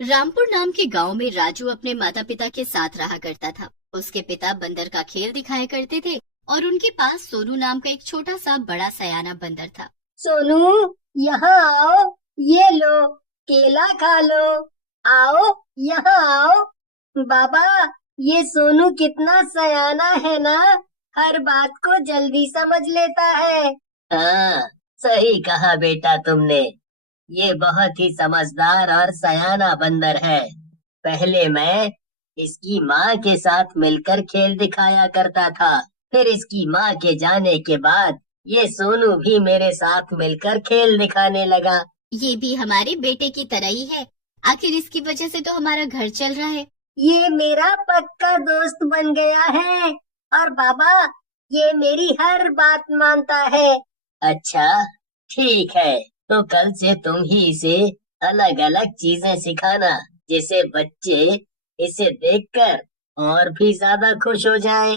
रामपुर नाम के गांव में राजू अपने माता पिता के साथ रहा करता था। उसके पिता बंदर का खेल दिखाया करते थे और उनके पास सोनू नाम का एक छोटा सा बड़ा सयाना बंदर था। सोनू, यहाँ आओ। ये लो, केला खा लो। आओ, यहाँ आओ। बाबा, ये सोनू कितना सयाना है ना। हर बात को जल्दी समझ लेता है। हाँ, सही कहा बेटा तुमने। ये बहुत ही समझदार और सयाना बंदर है। पहले मैं इसकी माँ के साथ मिलकर खेल दिखाया करता था। फिर इसकी माँ के जाने के बाद ये सोनू भी मेरे साथ मिलकर खेल दिखाने लगा। ये भी हमारे बेटे की तरह ही है। आखिर इसकी वजह से तो हमारा घर चल रहा है। ये मेरा पक्का दोस्त बन गया है। और बाबा, ये मेरी हर बात मानता है। अच्छा, ठीक है। तो कल से तुम ही इसे अलग अलग चीजें सिखाना, जिससे बच्चे इसे देखकर और भी ज्यादा खुश हो जाएं।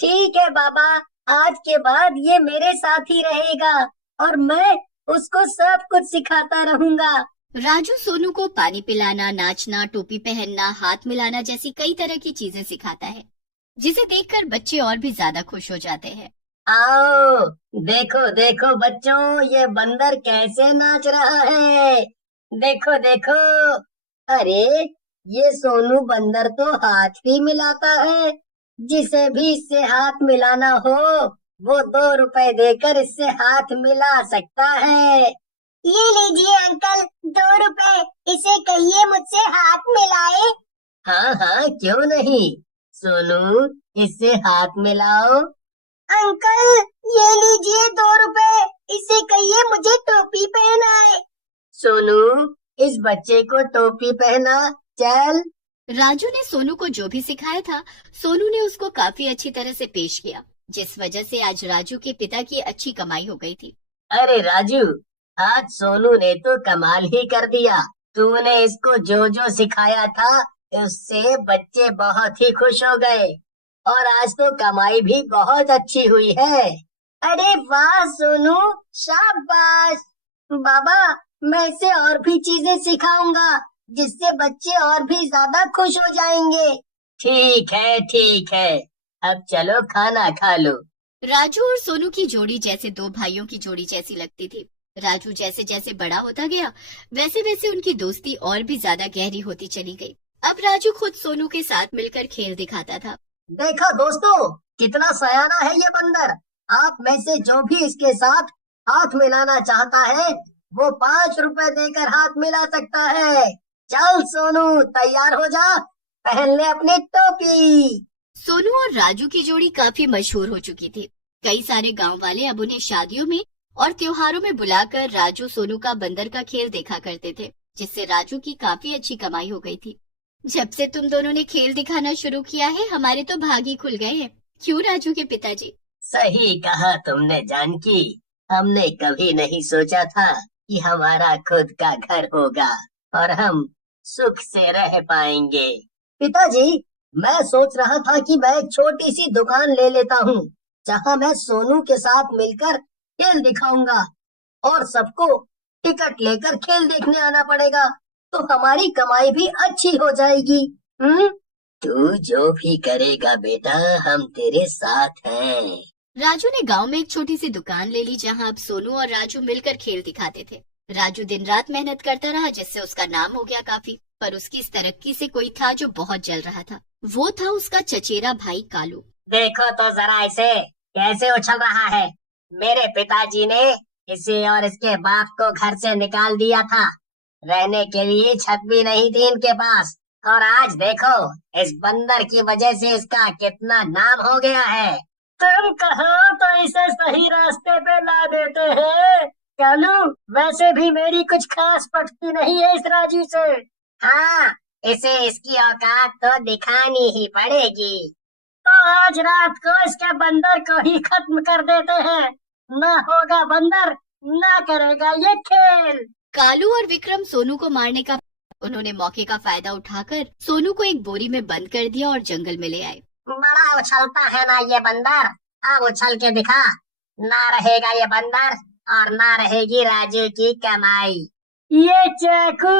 ठीक है बाबा। आज के बाद ये मेरे साथ ही रहेगा और मैं उसको सब कुछ सिखाता रहूंगा। राजू सोनू को पानी पिलाना, नाचना, टोपी पहनना, हाथ मिलाना जैसी कई तरह की चीजें सिखाता है, जिसे देखकर बच्चे और भी ज्यादा खुश हो जाते हैं। आओ, देखो देखो बच्चों, ये बंदर कैसे नाच रहा है। देखो देखो। अरे, ये सोनू बंदर तो हाथ भी मिलाता है। जिसे भी इससे हाथ मिलाना हो, वो 2 रुपए देकर इससे हाथ मिला सकता है। ये लीजिए अंकल, 2 रुपए। इसे कहिए मुझसे हाथ मिलाए। हाँ हाँ, क्यों नहीं। सोनू, इससे हाथ मिलाओ। अंकल, ये लीजिए 2 रुपए। इसे कहिए मुझे टोपी पहनाए। सोनू, इस बच्चे को टोपी पहना। चल। राजू ने सोनू को जो भी सिखाया था, सोनू ने उसको काफी अच्छी तरह से पेश किया, जिस वजह से आज राजू के पिता की अच्छी कमाई हो गई थी। अरे राजू, आज सोनू ने तो कमाल ही कर दिया। तूने इसको जो जो सिखाया था, उससे बच्चे बहुत ही खुश हो गए और आज तो कमाई भी बहुत अच्छी हुई है। अरे वाह सोनू, शाबाश। बाबा, मैं इसे और भी चीजें सिखाऊंगा, जिससे बच्चे और भी ज्यादा खुश हो जाएंगे। ठीक है, ठीक है। अब चलो खाना खा लो। राजू और सोनू की जोड़ी जैसे दो भाइयों की जोड़ी जैसी लगती थी। राजू जैसे जैसे बड़ा होता गया, वैसे वैसे उनकी दोस्ती और भी ज्यादा गहरी होती चली गई। अब राजू खुद सोनू के साथ मिलकर खेल दिखाता था। देखा दोस्तों, कितना सयाना है ये बंदर। आप में से जो भी इसके साथ हाथ मिलाना चाहता है, वो 5 रुपए देकर हाथ मिला सकता है। चल सोनू, तैयार हो जा। पहन ले अपनी टोपी। सोनू और राजू की जोड़ी काफी मशहूर हो चुकी थी। कई सारे गांव वाले अब उन्हें शादियों में और त्योहारों में बुलाकर राजू सोनू का बंदर का खेल देखा करते थे, जिससे राजू की काफी अच्छी कमाई हो गई थी। जब से तुम दोनों ने खेल दिखाना शुरू किया है, हमारे तो भाग ही खुल गए हैं। क्यों राजू के पिताजी? सही कहा तुमने जानकी। हमने कभी नहीं सोचा था कि हमारा खुद का घर होगा और हम सुख से रह पाएंगे। पिताजी, मैं सोच रहा था कि मैं एक छोटी सी दुकान ले लेता हूँ, जहाँ मैं सोनू के साथ मिलकर खेल दिखाऊंगा और सबको टिकट लेकर खेल देखने आना पड़ेगा, तो हमारी कमाई भी अच्छी हो जाएगी। तू जो भी करेगा बेटा, हम तेरे साथ हैं। राजू ने गांव में एक छोटी सी दुकान ले ली, जहां अब सोनू और राजू मिलकर खेल दिखाते थे। राजू दिन रात मेहनत करता रहा, जिससे उसका नाम हो गया काफी। पर उसकी इस तरक्की से कोई था जो बहुत जल रहा था। वो था उसका चचेरा भाई कालू। देखो तो जरा इसे, कैसे उछल रहा है। मेरे पिताजी ने इसे और इसके बाप को घर से निकाल दिया था। रहने के लिए छत भी नहीं थी इनके पास। और आज देखो, इस बंदर की वजह से इसका कितना नाम हो गया है। तुम कहो तो इसे सही रास्ते पे ला देते हैं। कालू, वैसे भी मेरी कुछ खास पटती नहीं है इस राजू से। हाँ, इसे इसकी औकात तो दिखानी ही पड़ेगी। तो आज रात को इसके बंदर को ही खत्म कर देते हैं। ना होगा बंदर, ना करेगा ये खेल। कालू और विक्रम सोनू को मारने का उन्होंने मौके का फायदा उठाकर सोनू को एक बोरी में बंद कर दिया और जंगल में ले आए। बड़ा उछलता है ना ये बंदर, अब उछल के दिखा। ना रहेगा ये बंदर और ना रहेगी राजू की कमाई। ये चाकू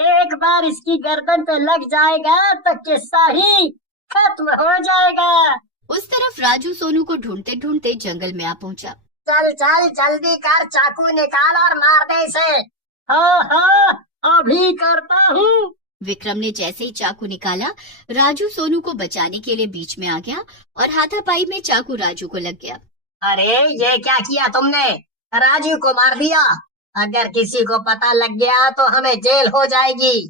एक बार इसकी गर्दन पे लग जाएगा तो किस्सा ही खत्म हो जाएगा। उस तरफ राजू सोनू को ढूंढते ढूंढते जंगल में आ पहुंचा। चल चल जल्दी कर, चाकू निकाल और मार दे इसे। हाँ हाँ अभी करता हूँ। विक्रम ने जैसे ही चाकू निकाला, राजू सोनू को बचाने के लिए बीच में आ गया और हाथापाई में चाकू राजू को लग गया। अरे ये क्या किया तुमने? राजू को मार दिया। अगर किसी को पता लग गया तो हमें जेल हो जाएगी।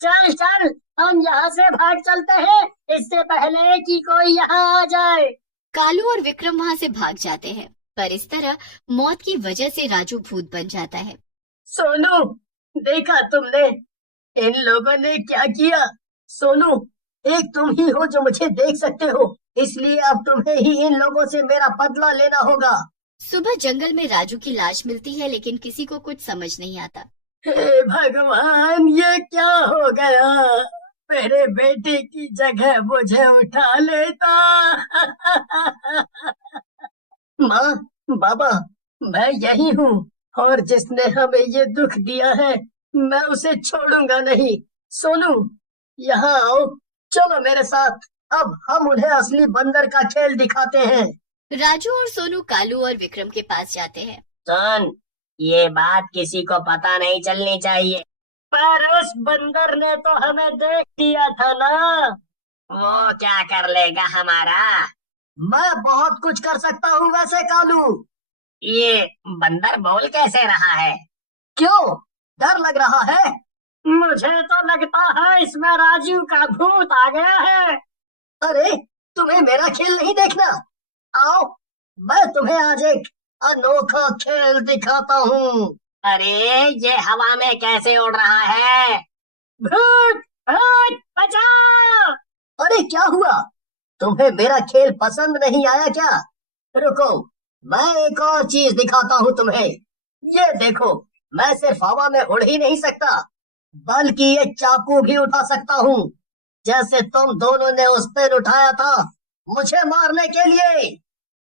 चल चल हम यहाँ से भाग चलते हैं, इससे पहले कि कोई यहाँ आ जाए। कालू और विक्रम वहाँ से भाग जाते हैं, पर इस तरह मौत की वजह से राजू भूत बन जाता है। सोनू, देखा तुमने इन लोगों ने क्या किया? सोनू, एक तुम ही हो जो मुझे देख सकते हो, इसलिए अब तुम्हें ही इन लोगों से मेरा बदला लेना होगा। सुबह जंगल में राजू की लाश मिलती है, लेकिन किसी को कुछ समझ नहीं आता। हे भगवान, ये क्या हो गया? मेरे बेटे की जगह मुझे उठा लेता। माँ, बाबा, मैं यही हूँ और जिसने हमें ये दुख दिया है मैं उसे छोड़ूंगा नहीं। सोनू, यहाँ आओ, चलो मेरे साथ। अब हम उन्हें असली बंदर का खेल दिखाते हैं। राजू और सोनू कालू और विक्रम के पास जाते हैं। सुन, ये बात किसी को पता नहीं चलनी चाहिए, पर उस बंदर ने तो हमें देख लिया था ना। वो क्या कर लेगा हमारा? मैं बहुत कुछ कर सकता हूँ वैसे कालू। ये बंदर बोल कैसे रहा है? क्यों, डर लग रहा है? मुझे तो लगता है इसमें राजू का भूत आ गया है। अरे, तुम्हें मेरा खेल नहीं देखना? आओ, मैं तुम्हें आज एक अनोखा खेल दिखाता हूँ। अरे, ये हवा में कैसे उड़ रहा है? भूत, भूत, बचाओ! अरे क्या हुआ? तुम्हें मेरा खेल पसंद नहीं आया क्या? रुको, मैं एक और चीज दिखाता हूँ तुम्हें। ये देखो, मैं सिर्फ हवा में उड़ ही नहीं सकता, बल्कि ये चाकू भी उठा सकता हूँ, जैसे तुम दोनों ने उस दिन उठाया था मुझे मारने के लिए।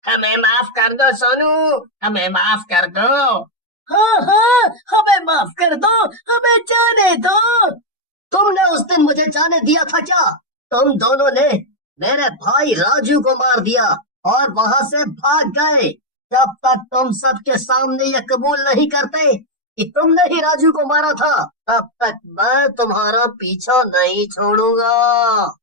हमें माफ कर दो सोनू, हमें माफ कर दो। हाँ हाँ, हमें माफ कर दो, हमें जाने दो। तुमने उस दिन मुझे जाने दिया था क्या? तुम दोनों ने मेरे भाई राजू को मार दिया और वहां से भाग गए। जब तक तुम सबके सामने ये कबूल नहीं करते कि तुमने ही राजू को मारा था, तब तक मैं तुम्हारा पीछा नहीं छोड़ूंगा।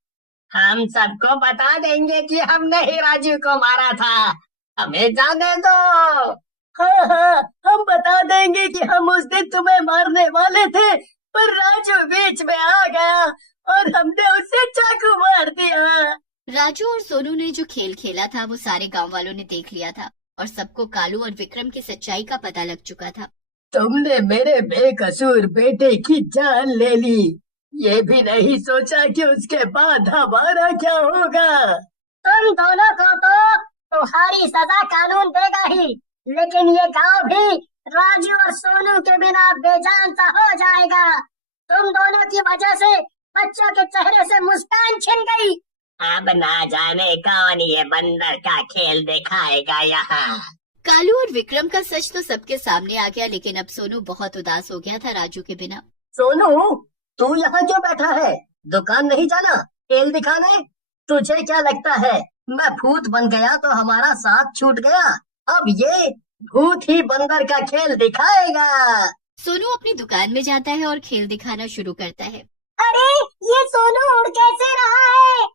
हम सबको बता देंगे कि हमने ही राजू को मारा था, हमें जाने दो। हाँ हाँ, हम बता देंगे कि हम उस दिन तुम्हें मारने वाले थे, पर राजू बीच में आ गया और हमने उसे चाकू मार दिया। राजू और सोनू ने जो खेल खेला था वो सारे गांव वालों ने देख लिया था और सबको कालू और विक्रम की सच्चाई का पता लग चुका था। तुमने मेरे बेकसूर बेटे की जान ले ली, ये भी नहीं सोचा कि उसके बाद हमारा क्या होगा। तुम दोनों को तो तुम्हारी सजा कानून देगा ही, लेकिन ये गांव भी राजू और सोनू के बिना बेजान सा हो जाएगा। तुम दोनों की वजह से बच्चों के चेहरे से मुस्कान छिन गई। अब ना जाने कौन ये बंदर का खेल दिखाएगा यहाँ। कालू और विक्रम का सच तो सबके सामने आ गया, लेकिन अब सोनू बहुत उदास हो गया था राजू के बिना। सोनू, तू यहाँ क्यों बैठा है? दुकान नहीं जाना खेल दिखाने? तुझे क्या लगता है मैं भूत बन गया तो हमारा साथ छूट गया? अब ये भूत ही बंदर का खेल दिखाएगा। सोनू अपनी दुकान में जाता है और खेल दिखाना शुरू करता है। अरे, ये सोनू उड़ कैसे रहा है?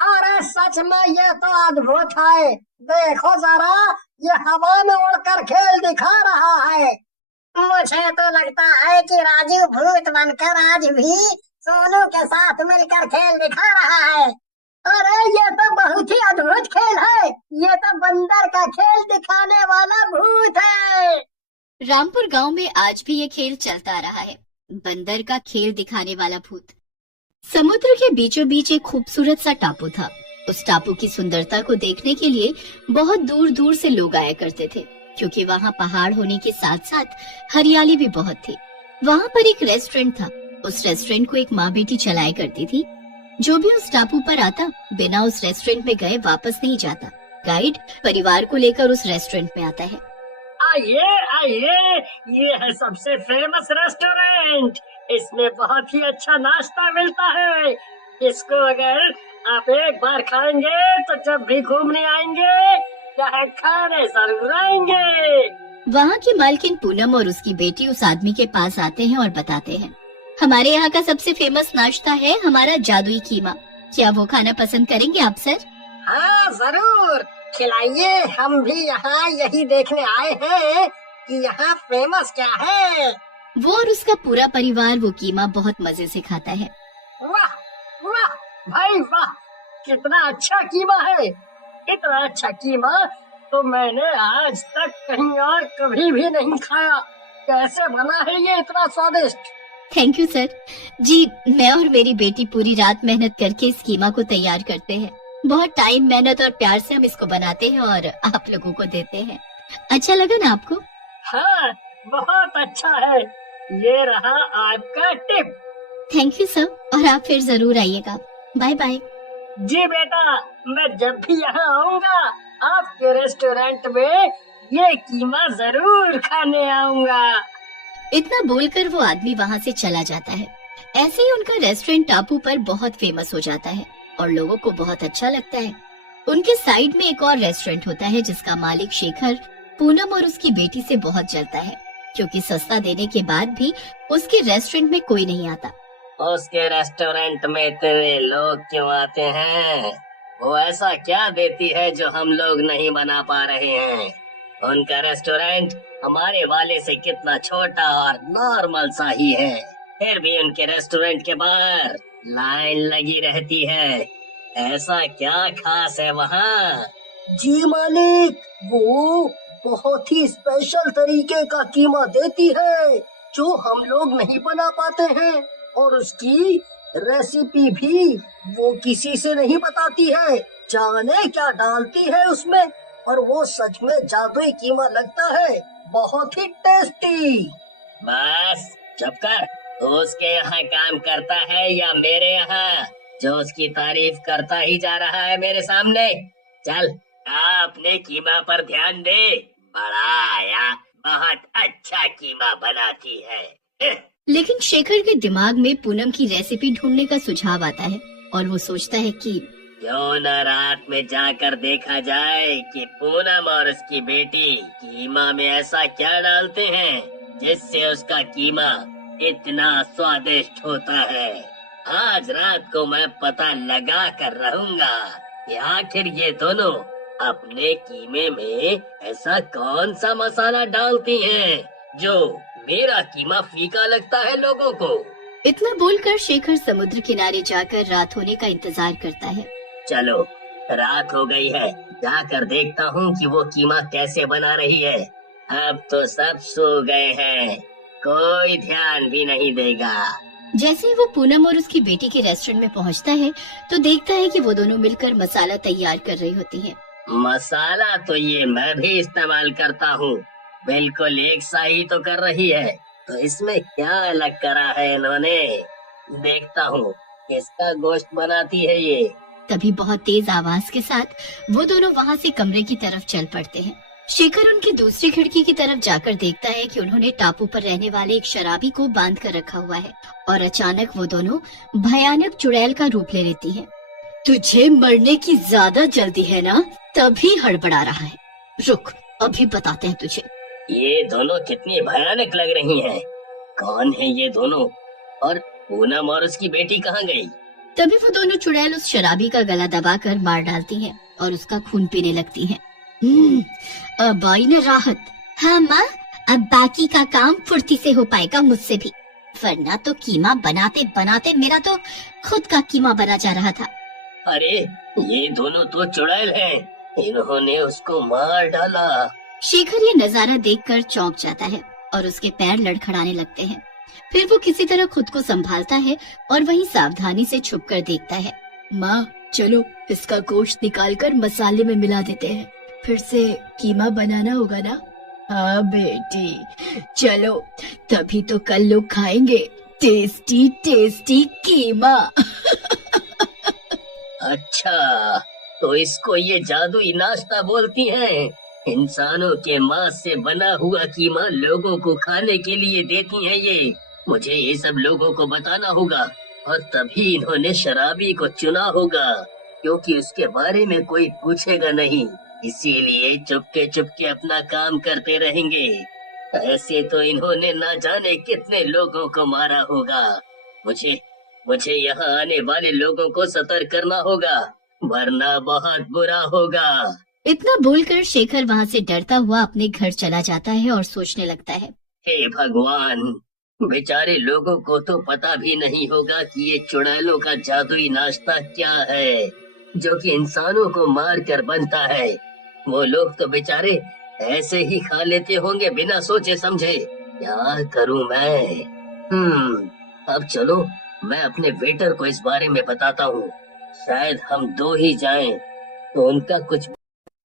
अरे सच में ये तो अद्भुत है। देखो जरा, ये हवा में उड़कर खेल दिखा रहा है। मुझे तो लगता है कि राजू भूत बनकर आज भी सोनू के साथ मिलकर खेल दिखा रहा है। अरे ये तो बहुत ही अद्भुत खेल है, ये तो बंदर का खेल दिखाने वाला भूत है। रामपुर गांव में आज भी ये खेल चलता रहा है, बंदर का खेल दिखाने वाला भूत। समुद्र के बीचों बीच एक खूबसूरत सा टापू था। उस टापू की सुंदरता को देखने के लिए बहुत दूर दूर से लोग आया करते थे, क्योंकि वहाँ पहाड़ होने के साथ साथ हरियाली भी बहुत थी। वहाँ पर एक रेस्टोरेंट था। उस रेस्टोरेंट को एक माँ बेटी चलाया करती थी। जो भी उस टापू पर आता बिना उस रेस्टोरेंट में गए वापस नहीं जाता। गाइड परिवार को लेकर उस रेस्टोरेंट में आता है। आइए आइए, ये है सबसे फेमस रेस्टोरेंट। इसमें बहुत ही अच्छा नाश्ता मिलता है। इसको अगर आप एक बार खाएंगे तो जब भी घूमने आएंगे यहाँ खाने जरूर आएंगे। वहाँ की मालकिन पूनम और उसकी बेटी उस आदमी के पास आते हैं और बताते हैं, हमारे यहाँ का सबसे फेमस नाश्ता है हमारा जादुई कीमा। क्या वो खाना पसंद करेंगे आप सर? हाँ जरूर खिलाइए, हम भी यहाँ यही देखने आए हैं कि यहाँ फेमस क्या है। वो और उसका पूरा परिवार वो कीमा बहुत मजे से खाता है। वाह वाह भाई वाह, कितना अच्छा कीमा है। इतना अच्छा कीमा तो मैंने आज तक कहीं और कभी भी नहीं खाया। कैसे बना है ये इतना स्वादिष्ट? Thank you sir. जी, मैं और मेरी बेटी पूरी रात मेहनत करके इस कीमा को तैयार करते हैं। बहुत टाइम, मेहनत और प्यार से हम इसको बनाते हैं और आप लोगों को देते हैं। अच्छा लगा ना आपको? हाँ बहुत अच्छा है। ये रहा आपका टिप। थैंक यू सर, और आप फिर जरूर आइएगा। Bye bye. जी बेटा, मैं जब भी यहाँ आऊँगा आपके रेस्टोरेंट में ये कीमा जरूर खाने आऊँगा। इतना बोलकर वो आदमी वहाँ से चला जाता है। ऐसे ही उनका रेस्टोरेंट टापू पर बहुत फेमस हो जाता है और लोगों को बहुत अच्छा लगता है। उनके साइड में एक और रेस्टोरेंट होता है जिसका मालिक शेखर पूनम और उसकी बेटी से बहुत जलता है, क्योंकि सस्ता देने के बाद भी उसके रेस्टोरेंट में कोई नहीं आता। उसके रेस्टोरेंट में इतने लोग क्यों आते हैं? वो ऐसा क्या देती है जो हम लोग नहीं बना पा रहे हैं? उनका रेस्टोरेंट हमारे वाले से कितना छोटा और नॉर्मल सा ही है, फिर भी उनके रेस्टोरेंट के बाहर लाइन लगी रहती है। ऐसा क्या खास है वहाँ? जी मालिक, वो बहुत ही स्पेशल तरीके का कीमा देती है जो हम लोग नहीं बना पाते हैं, और उसकी रेसिपी भी वो किसी से नहीं बताती है। जाने क्या डालती है उसमें, और वो सच में जादुई कीमा लगता है, बहुत ही टेस्टी। बस चुप कर। तो उसके यहाँ काम करता है या मेरे यहाँ, जो उसकी तारीफ करता ही जा रहा है मेरे सामने? चल अपने कीमा पर ध्यान दे। बड़ा आया, बहुत अच्छा कीमा बनाती है। लेकिन शेखर के दिमाग में पूनम की रेसिपी ढूंढने का सुझाव आता है और वो सोचता है कि क्यों न रात में जाकर देखा जाए कि पूनम और उसकी बेटी कीमा में ऐसा क्या डालते हैं जिससे उसका कीमा इतना स्वादिष्ट होता है। आज रात को मैं पता लगा कर रहूंगा कि आखिर ये दोनों अपने कीमे में ऐसा कौन सा मसाला डालती हैं जो मेरा कीमा फीका लगता है लोगों को। इतना बोलकर शेखर समुद्र किनारे जाकर रात होने का इंतजार करता है। चलो रात हो गई है, जाकर देखता हूँ कि वो कीमा कैसे बना रही है। अब तो सब सो गए हैं, कोई ध्यान भी नहीं देगा। जैसे ही वो पूनम और उसकी बेटी के रेस्टोरेंट में पहुंचता है तो देखता है कि वो दोनों मिलकर मसाला तैयार कर रही होती हैं। मसाला तो ये मैं भी इस्तेमाल करता हूँ, बिल्कुल एक सा ही तो कर रही है, तो इसमें क्या अलग करा है इन्होंने? देखता हूँ किसका गोश्त बनाती है ये। तभी बहुत तेज आवाज के साथ वो दोनों वहाँ से कमरे की तरफ चल पड़ते हैं। शेखर उनकी दूसरी खिड़की की तरफ जाकर देखता है कि उन्होंने टापू पर रहने वाले एक शराबी को बांध कर रखा हुआ है और अचानक वो दोनों भयानक चुड़ैल का रूप ले लेती हैं। तुझे मरने की ज्यादा जल्दी है ना, तभी हड़बड़ा रहा है। रुक, अभी बताते हैं तुझे। ये दोनों कितनी भयानक लग रही हैं। कौन है ये दोनों, और पूनम और उसकी बेटी कहाँ गई? तभी वो दोनों चुड़ैल उस शराबी का गला दबाकर मार डालती हैं और उसका खून पीने लगती हैं। अब आई न राहत। हाँ माँ, अब बाकी का काम फुर्ती से हो पाएगा मुझसे भी, वरना तो कीमा बनाते बनाते मेरा तो खुद का कीमा बना जा रहा था। अरे ये दोनों तो चुड़ैल हैं, इन्होंने उसको मार डाला। शेखर ये नजारा देखकर चौंक जाता है और उसके पैर लड़खड़ाने लगते हैं। फिर वो किसी तरह खुद को संभालता है और वहीं सावधानी से छुपकर देखता है। माँ चलो इसका गोश्त निकालकर मसाले में मिला देते हैं, फिर से कीमा बनाना होगा ना? हाँ बेटी चलो, तभी तो कल लोग खाएंगे टेस्टी टेस्टी कीमा। अच्छा, तो इसको ये जादुई नाश्ता बोलती हैं। इंसानों के मांस से बना हुआ कीमा लोगों को खाने के लिए देती हैं ये। मुझे ये सब लोगों को बताना होगा और तभी इन्होंने शराबी को चुना होगा, क्योंकि उसके बारे में कोई पूछेगा नहीं, इसीलिए चुपके चुपके अपना काम करते रहेंगे। ऐसे तो इन्होंने ना जाने कितने लोगों को मारा होगा। मुझे मुझे यहाँ आने वाले लोगों को सतर्क करना होगा, वरना बहुत बुरा होगा। इतना बोलकर शेखर वहाँ से डरता हुआ अपने घर चला जाता है और सोचने लगता है, हे भगवान, बेचारे लोगों को तो पता भी नहीं होगा कि ये चुड़ैलों का जादुई नाश्ता क्या है, जो कि इंसानों को मार कर बनता है। वो लोग तो बेचारे ऐसे ही खा लेते होंगे बिना सोचे समझे। क्या करूं मैं? अब चलो, मैं अपने वेटर को इस बारे में बताता हूँ। शायद हम दो ही जाएं तो उनका कुछ,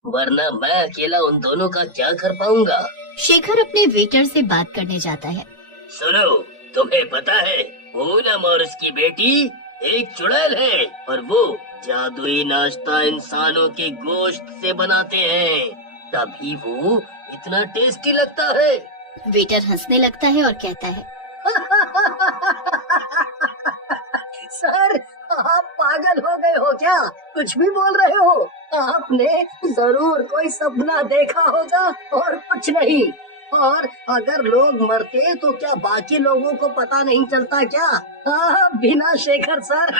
वरना मैं अकेला उन दोनों का क्या कर पाऊंगा। शेखर अपने वेटर से बात करने जाता है। सुनो, तुम्हें पता है पूनम और उसकी बेटी एक चुड़ैल है और वो जादुई नाश्ता इंसानों के गोश्त से बनाते हैं, तभी वो इतना टेस्टी लगता है। वेटर हंसने लगता है और कहता है, सर, आप पागल हो गए हो क्या? कुछ भी बोल रहे हो? आपने जरूर कोई सपना देखा होगा और कुछ नहीं। और अगर लोग मरते तो क्या बाकी लोगों को पता नहीं चलता क्या? बिना शेखर सर।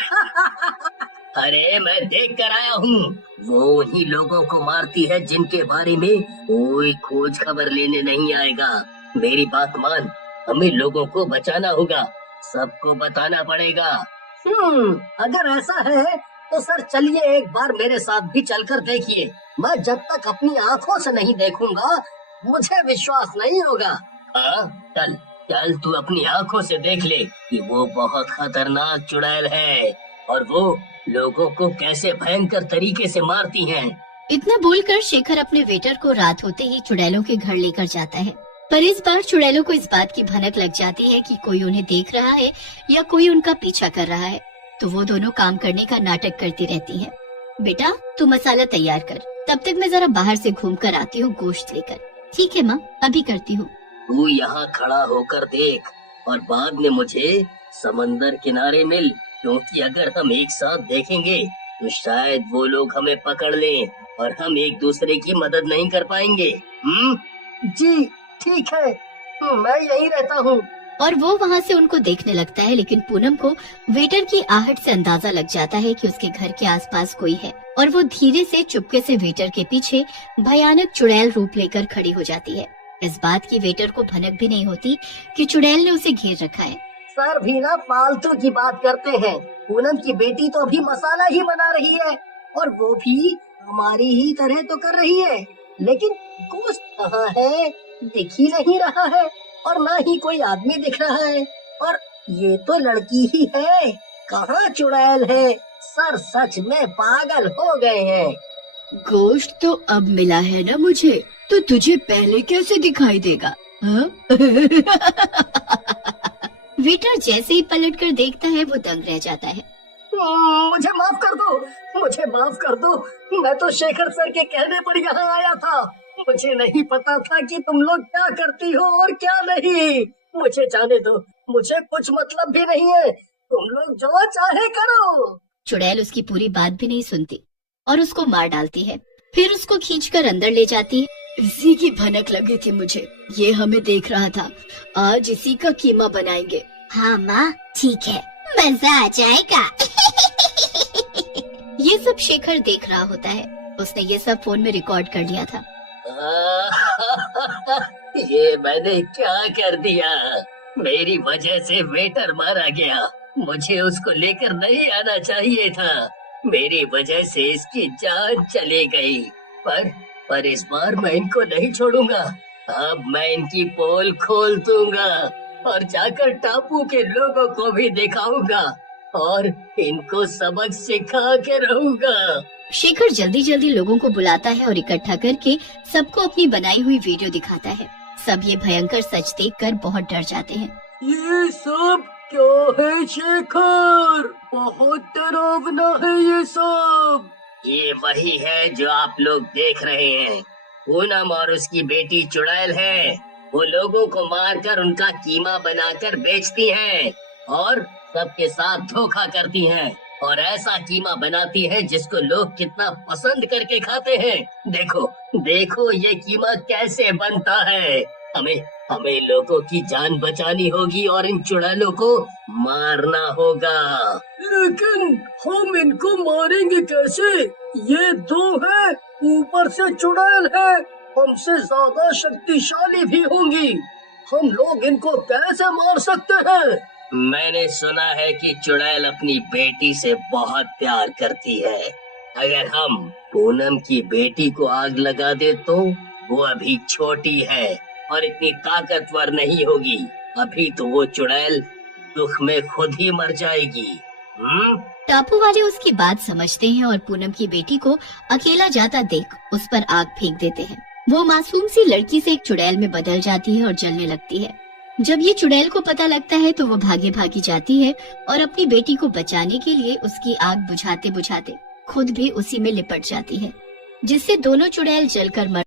अरे मैं देख कर आया हूँ, वो उन्हीं लोगों को मारती है जिनके बारे में कोई खोज खबर लेने नहीं आएगा। मेरी बात मान, हमें लोगों को बचाना होगा, सबको बताना पड़ेगा। अगर ऐसा है तो सर चलिए एक बार मेरे साथ भी चलकर देखिए। मैं जब तक अपनी आंखों से नहीं देखूंगा मुझे विश्वास नहीं होगा। हाँ, चल चल, तू अपनी आंखों से देख ले कि वो बहुत खतरनाक चुड़ैल है और वो लोगों को कैसे भयंकर तरीके से मारती हैं। इतना बोलकर शेखर अपने वेटर को रात होते ही चुड़ैलों के घर लेकर जाता है। पर इस बार चुड़ैलों को इस बात की भनक लग जाती है कि कोई उन्हें देख रहा है या कोई उनका पीछा कर रहा है, तो वो दोनों काम करने का नाटक करती रहती हैं। बेटा, तू मसाला तैयार कर, तब तक मैं जरा बाहर से घूम कर आती हूँ गोश्त लेकर। ठीक है माँ, अभी करती हूँ। तू यहाँ खड़ा होकर देख और बाद में मुझे समंदर किनारे मिल, क्योंकि अगर हम एक साथ देखेंगे तो शायद वो लोग हमें पकड़ लें और हम एक दूसरे की मदद नहीं कर पाएंगे। जी ठीक है, मैं यहीं रहता हूँ। और वो वहाँ से उनको देखने लगता है, लेकिन पूनम को वेटर की आहट से अंदाजा लग जाता है कि उसके घर के आसपास कोई है और वो धीरे से चुपके से वेटर के पीछे भयानक चुड़ैल रूप लेकर खड़ी हो जाती है। इस बात की वेटर को भनक भी नहीं होती कि चुड़ैल ने उसे घेर रखा है। सर भी ना फालतू की बात करते हैं। पूनम की बेटी तो अभी मसाला ही बना रही है और वो भी हमारी ही तरह तो कर रही है, लेकिन गोश्त कहाँ है? दिख ही नहीं रहा है और ना ही कोई आदमी दिख रहा है। और ये तो लड़की ही है, कहाँ चुड़ैल है? सर सच में पागल हो गए हैं। गोश्त तो अब मिला है ना मुझे, तो तुझे पहले कैसे दिखाई देगा? हाँ? वेटर जैसे ही पलट कर देखता है वो दंग रह जाता है। मुझे माफ कर दो, मुझे माफ कर दो। मैं तो शेखर सर के कहने पर यहाँ आया था। मुझे नहीं पता था कि तुम लोग क्या करती हो और क्या नहीं। मुझे जाने दो, मुझे कुछ मतलब भी नहीं है। तुम लोग जो चाहे करो। चुड़ैल उसकी पूरी बात भी नहीं सुनती और उसको मार डालती है। फिर उसको खींचकर अंदर ले जाती है। इसी की भनक लगी थी मुझे, ये हमें देख रहा था, आज इसी का कीमा बनाएंगे। हाँ माँ, ठीक है, मजा आ जाएगा। ये सब शेखर देख रहा होता है। उसने ये सब फोन में रिकॉर्ड कर लिया था। ये मैंने क्या कर दिया? मेरी वजह से वेटर मारा गया। मुझे उसको लेकर नहीं आना चाहिए था। मेरी वजह से इसकी जान चली गई। पर इस बार मैं इनको नहीं छोड़ूंगा। अब मैं इनकी पोल खोल दूंगा और जाकर टापू के लोगों को भी दिखाऊंगा और इनको सबक सिखा के रहूंगा। शेखर जल्दी जल्दी लोगों को बुलाता है और इकट्ठा करके सबको अपनी बनाई हुई वीडियो दिखाता है। सब ये भयंकर सच देखकर बहुत डर जाते हैं। ये सब क्या है शेखर? बहुत डरावना है ये सब। ये वही है जो आप लोग देख रहे हैं। पूनम और उसकी बेटी चुड़ैल है। वो लोगों को मारकर उनका कीमा बनाकर बेचती हैं और सबके साथ धोखा करती हैं और ऐसा कीमा बनाती है जिसको लोग कितना पसंद करके खाते हैं। देखो देखो ये कीमा कैसे बनता है। हमें हमें लोगों की जान बचानी होगी और इन चुड़ैलों को मारना होगा। लेकिन हम इनको मारेंगे कैसे? ये दो है, ऊपर से चुड़ैल है, हमसे ज्यादा शक्तिशाली भी होंगी। हम लोग इनको कैसे मार सकते हैं? मैंने सुना है कि चुड़ैल अपनी बेटी से बहुत प्यार करती है। अगर हम पूनम की बेटी को आग लगा दे तो वो अभी छोटी है और इतनी ताकतवर नहीं होगी। अभी तो वो चुड़ैल दुख में खुद ही मर जाएगी। टापू वाले उसकी बात समझते हैं और पूनम की बेटी को अकेला जाता देख उस पर आग फेंक देते हैं। वो मासूम सी लड़की से एक चुड़ैल में बदल जाती है और जलने लगती है। जब ये चुड़ैल को पता लगता है तो वो भागे भागी जाती है और अपनी बेटी को बचाने के लिए उसकी आग बुझाते बुझाते खुद भी उसी में लिपट जाती है, जिससे दोनों चुड़ैल जलकर मर